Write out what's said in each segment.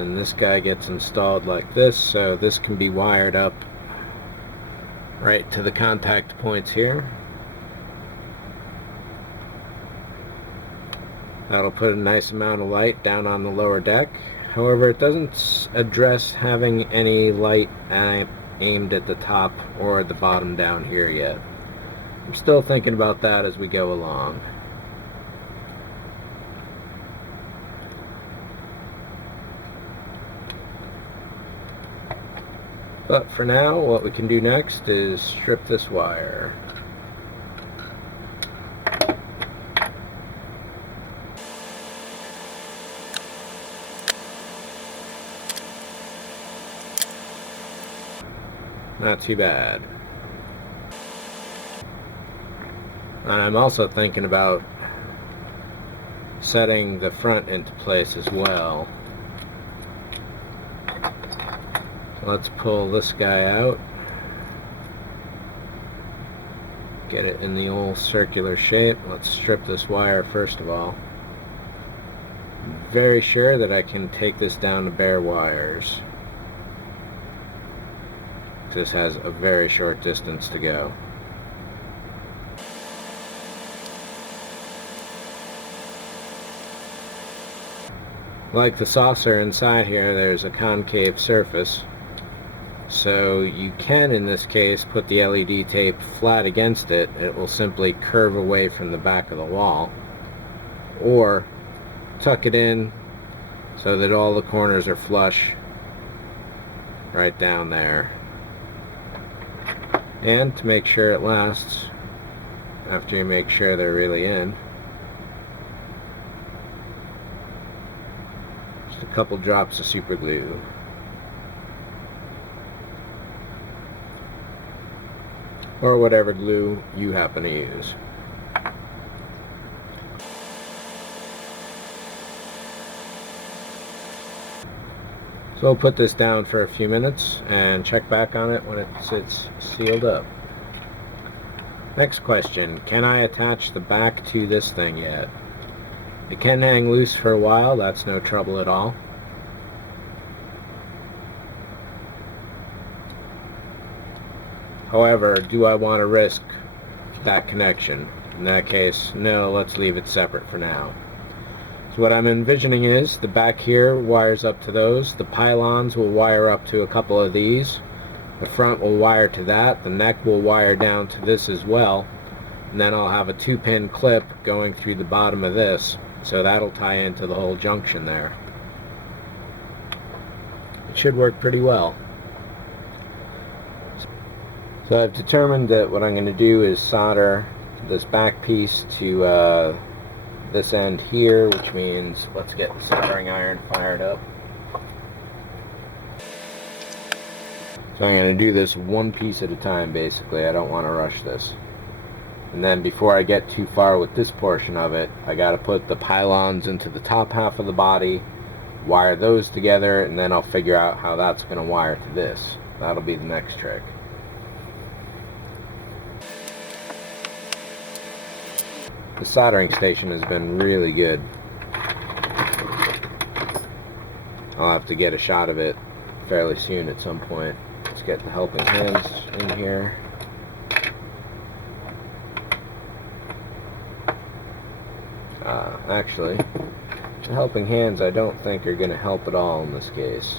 And this guy gets installed like this, so this can be wired up right to the contact points here. That'll put a nice amount of light down on the lower deck. However, it doesn't address having any light aimed at the top or the bottom down here yet. I'm still thinking about that as we go along. But for now, what we can do next is strip this wire. Not too bad. And I'm also thinking about setting the front into place as well. So let's pull this guy out. Get it in the old circular shape. Let's strip this wire first of all. I'm very sure that I can take this down to bare wires. This has a very short distance to go. Like the saucer inside here, there's a concave surface. So you can, in this case, put the LED tape flat against it. It will simply curve away from the back of the wall. Or tuck it in so that all the corners are flush right down there. And to make sure it lasts, after you make sure they're really in, just a couple drops of super glue. Or whatever glue you happen to use. So we'll put this down for a few minutes and check back on it when it sits sealed up. Next question, can I attach the back to this thing yet? It can hang loose for a while, that's no trouble at all. However, do I want to risk that connection? In that case, no, let's leave it separate for now. So what I'm envisioning is the back here wires up to those, the pylons will wire up to a couple of these, the front will wire to that, the neck will wire down to this as well, and then I'll have a 2-pin clip going through the bottom of this, so that'll tie into the whole junction there. It should work pretty well. So I've determined that what I'm going to do is solder this back piece to this end here, which means let's get the soldering iron fired up. So I'm going to do this one piece at a time basically. I don't want to rush this. And then before I get too far with this portion of it, I got to put the pylons into the top half of the body, wire those together, and then I'll figure out how that's going to wire to this. That'll be the next trick. The soldering station has been really good. I'll have to get a shot of it fairly soon at some point. Let's get the helping hands in here. Actually, the helping hands I don't think are going to help at all in this case.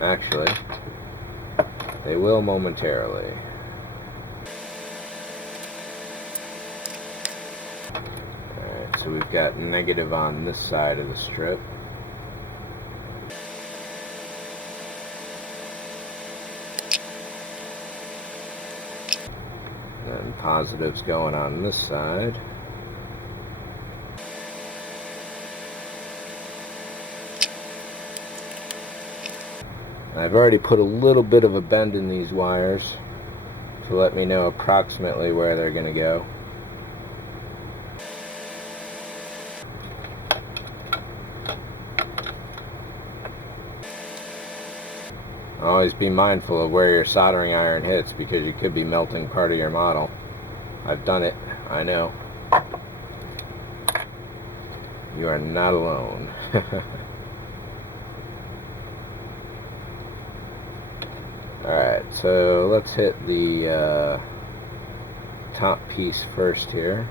Actually, they will momentarily. So we've got negative on this side of the strip. And positives going on this side. I've already put a little bit of a bend in these wires to let me know approximately where they're going to go. Always be mindful of where your soldering iron hits because you could be melting part of your model. I've done it, I know. You are not alone. Alright, so let's hit the top piece first here.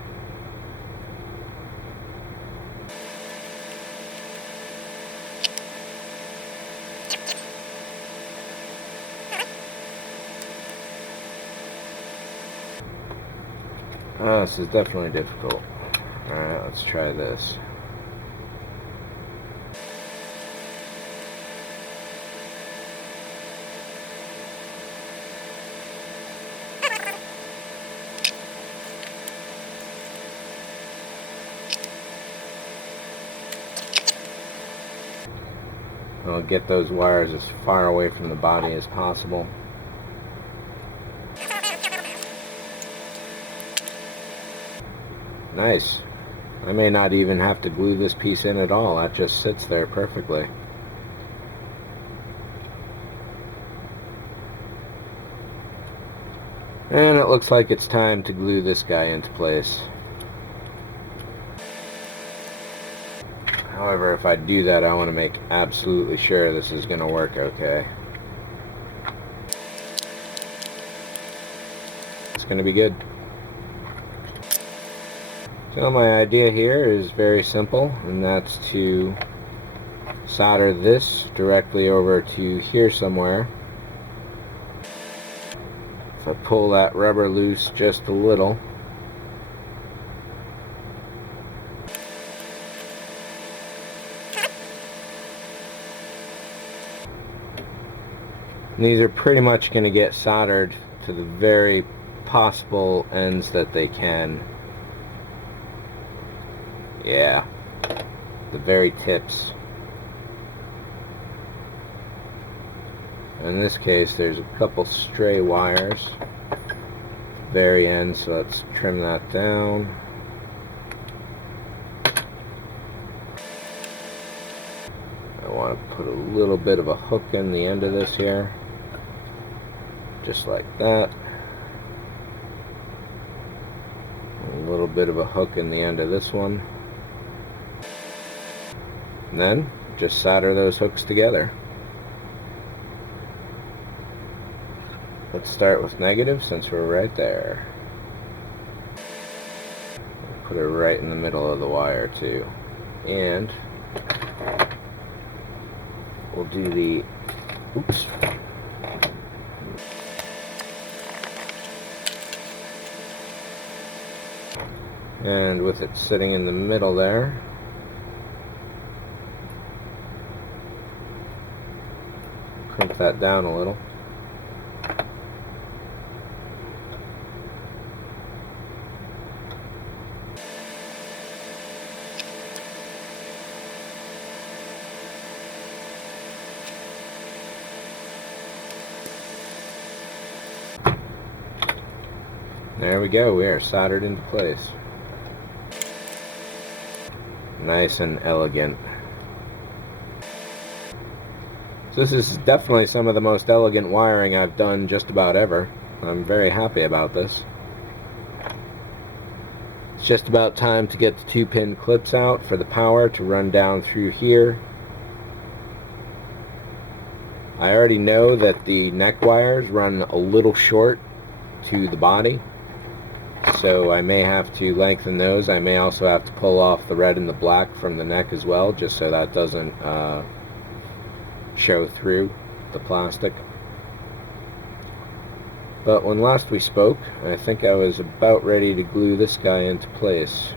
Oh, this is definitely difficult. Alright, let's try this. I'll get those wires as far away from the body as possible. Nice. I may not even have to glue this piece in at all. That just sits there perfectly. And it looks like it's time to glue this guy into place. However, if I do that, I want to make absolutely sure this is going to work okay. It's going to be good. So my idea here is very simple, and that's to solder this directly over to here somewhere. If I pull that rubber loose just a little, and these are pretty much going to get soldered to the very possible ends that they can. Yeah, the very tips. In this case, there's a couple stray wires very end, so let's trim that down. I want to put a little bit of a hook in the end of this here, just like that. A little bit of a hook in the end of this one. And then just solder those hooks together. Let's start with negative since we're right there. Put it right in the middle of the wire too. And we'll do the, oops. And with it sitting in the middle there, crimp that down a little. There we go, we are soldered into place. Nice and elegant. So this is definitely some of the most elegant wiring I've done just about ever. I'm very happy about this. It's just about time to get the 2-pin clips out for the power to run down through here. I already know that the neck wires run a little short to the body, so I may have to lengthen those. I may also have to pull off the red and the black from the neck as well, just so that doesn't show through the plastic. But when last we spoke, I think I was about ready to glue this guy into place.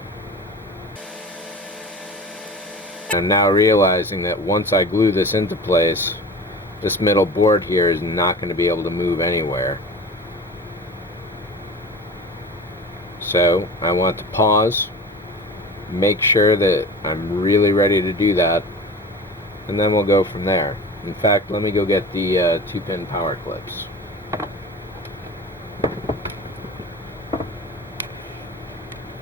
I'm now realizing that once I glue this into place, this middle board here is not going to be able to move anywhere. So I want to pause, make sure that I'm really ready to do that, and then we'll go from there. In fact, let me go get the 2-pin power clips.